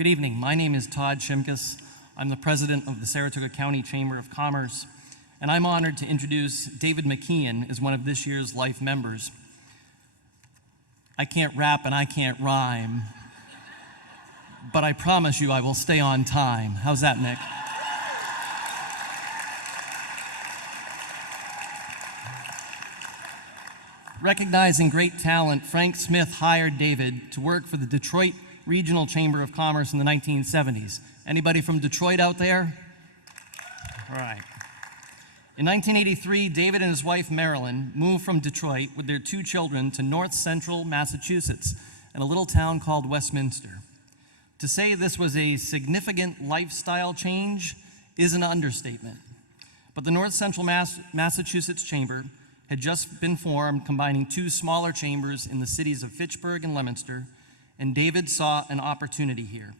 Good evening. My name is Todd Shimkus. I'm the president of the Saratoga County Chamber of Commerce, and I'm honored to introduce David McKeehan as one of this year's Life members. I can't rap and I can't rhyme, but I promise you I will stay on time. How's that, Nick? Recognizing great talent, Frank Smith hired David to work for the Detroit Regional Chamber of Commerce in the 1970s. Anybody from Detroit out there? All right. In 1983, David and his wife, Marilyn, moved from Detroit with their 2 children to north central Massachusetts in a little town called Westminster. To say this was a significant lifestyle change is an understatement. But the North Central Massachusetts Chamber had just been formed, combining 2 smaller chambers in the cities of Fitchburg and Leominster, and David saw an opportunity here.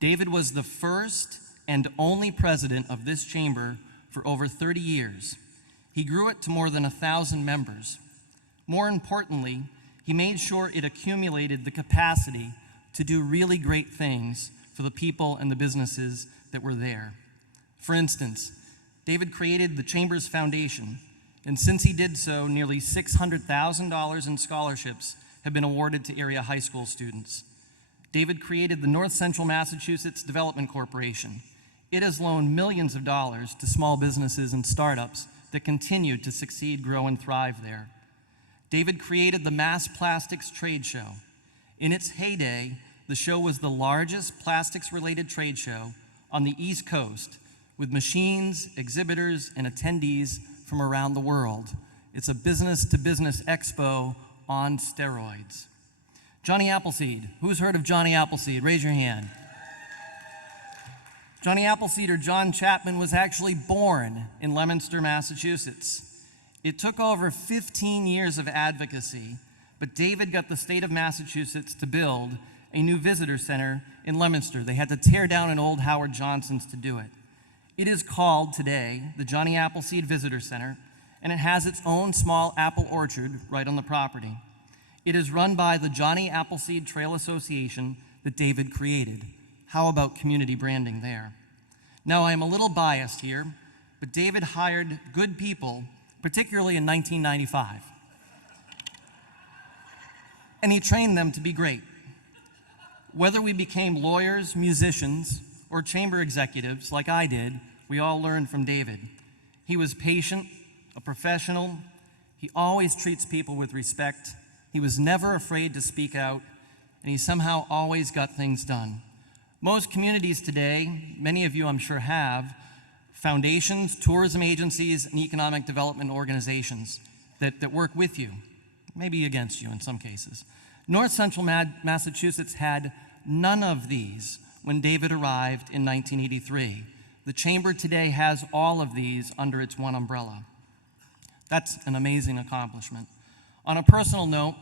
David was the first and only president of this chamber for over 30 years. He grew it to more than 1,000 members. More importantly, he made sure it accumulated the capacity to do really great things for the people and the businesses that were there. For instance, David created the Chamber's Foundation, and since he did so, nearly $600,000 in scholarships have been awarded to area high school students. David created the North Central Massachusetts Development Corporation. It has loaned millions of dollars to small businesses and startups that continue to succeed, grow, and thrive there. David created the Mass Plastics Trade Show. In its heyday, the show was the largest plastics-related trade show on the East Coast, with machines, exhibitors, and attendees from around the world. It's a business-to-business expo on steroids. Johnny Appleseed. Who's heard of Johnny Appleseed? Raise your hand. Johnny Appleseed, or John Chapman, was actually born in Leominster, Massachusetts. It took over 15 years of advocacy, but David got the state of Massachusetts to build a new visitor center in Leominster. They had to tear down an old Howard Johnson's to do it. It is called today the Johnny Appleseed Visitor Center, and it has its own small apple orchard right on the property. It is run by the Johnny Appleseed Trail Association that David created. How about community branding there? Now, I am a little biased here, but David hired good people, particularly in 1995. And he trained them to be great. Whether we became lawyers, musicians, or chamber executives like I did, we all learned from David. He was patient, a professional. He always treats people with respect. He was never afraid to speak out, and he somehow always got things done. Most communities today, many of you I'm sure have, foundations, tourism agencies, and economic development organizations that work with you, maybe against you in some cases. North Central Massachusetts had none of these when David arrived in 1983. The Chamber today has all of these under its one umbrella. That's an amazing accomplishment. On a personal note,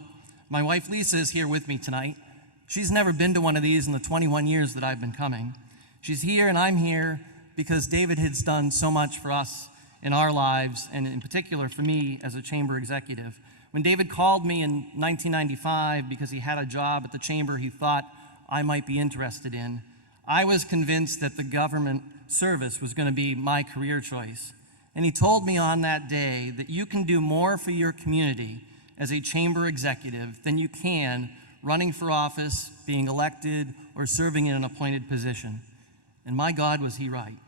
my wife Lisa is here with me tonight. She's never been to one of these in the 21 years that I've been coming. She's here and I'm here because David has done so much for us in our lives, and in particular for me as a chamber executive. When David called me in 1995 because he had a job at the chamber he thought I might be interested in, I was convinced that the government service was going to be my career choice. And he told me on that day that you can do more for your community as a chamber executive than you can running for office, being elected, or serving in an appointed position. And my God, was he right.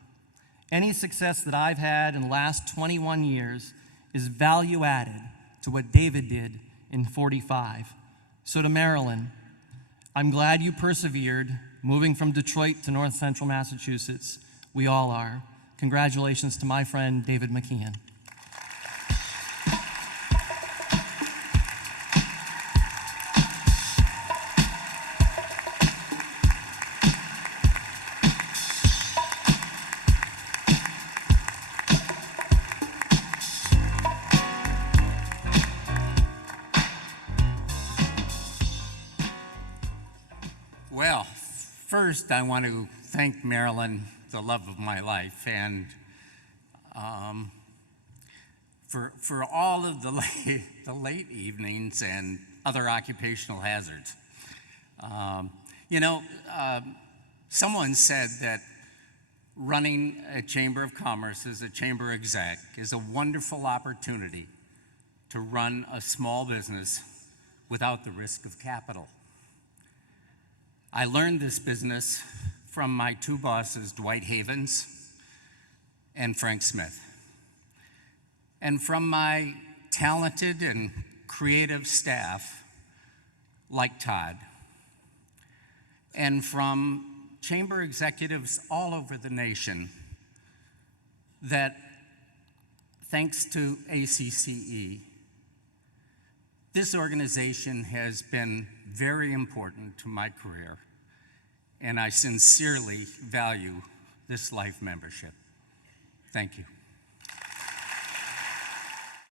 Any success that I've had in the last 21 years is value added to what David did in 45. So to Marilyn, I'm glad you persevered, moving from Detroit to North Central Massachusetts. We all are. Congratulations to my friend, David McKeehan. Well, first I want to thank Marilyn, the love of my life, and for all of the late evenings and other occupational hazards. Someone said that running a Chamber of Commerce as a chamber exec is a wonderful opportunity to run a small business without the risk of capital. I learned this business from my two bosses, Dwight Havens and Frank Smith, and from my talented and creative staff like Todd, and from chamber executives all over the nation that, thanks to ACCE, this organization has been very important to my career, and I sincerely value this life membership. Thank you.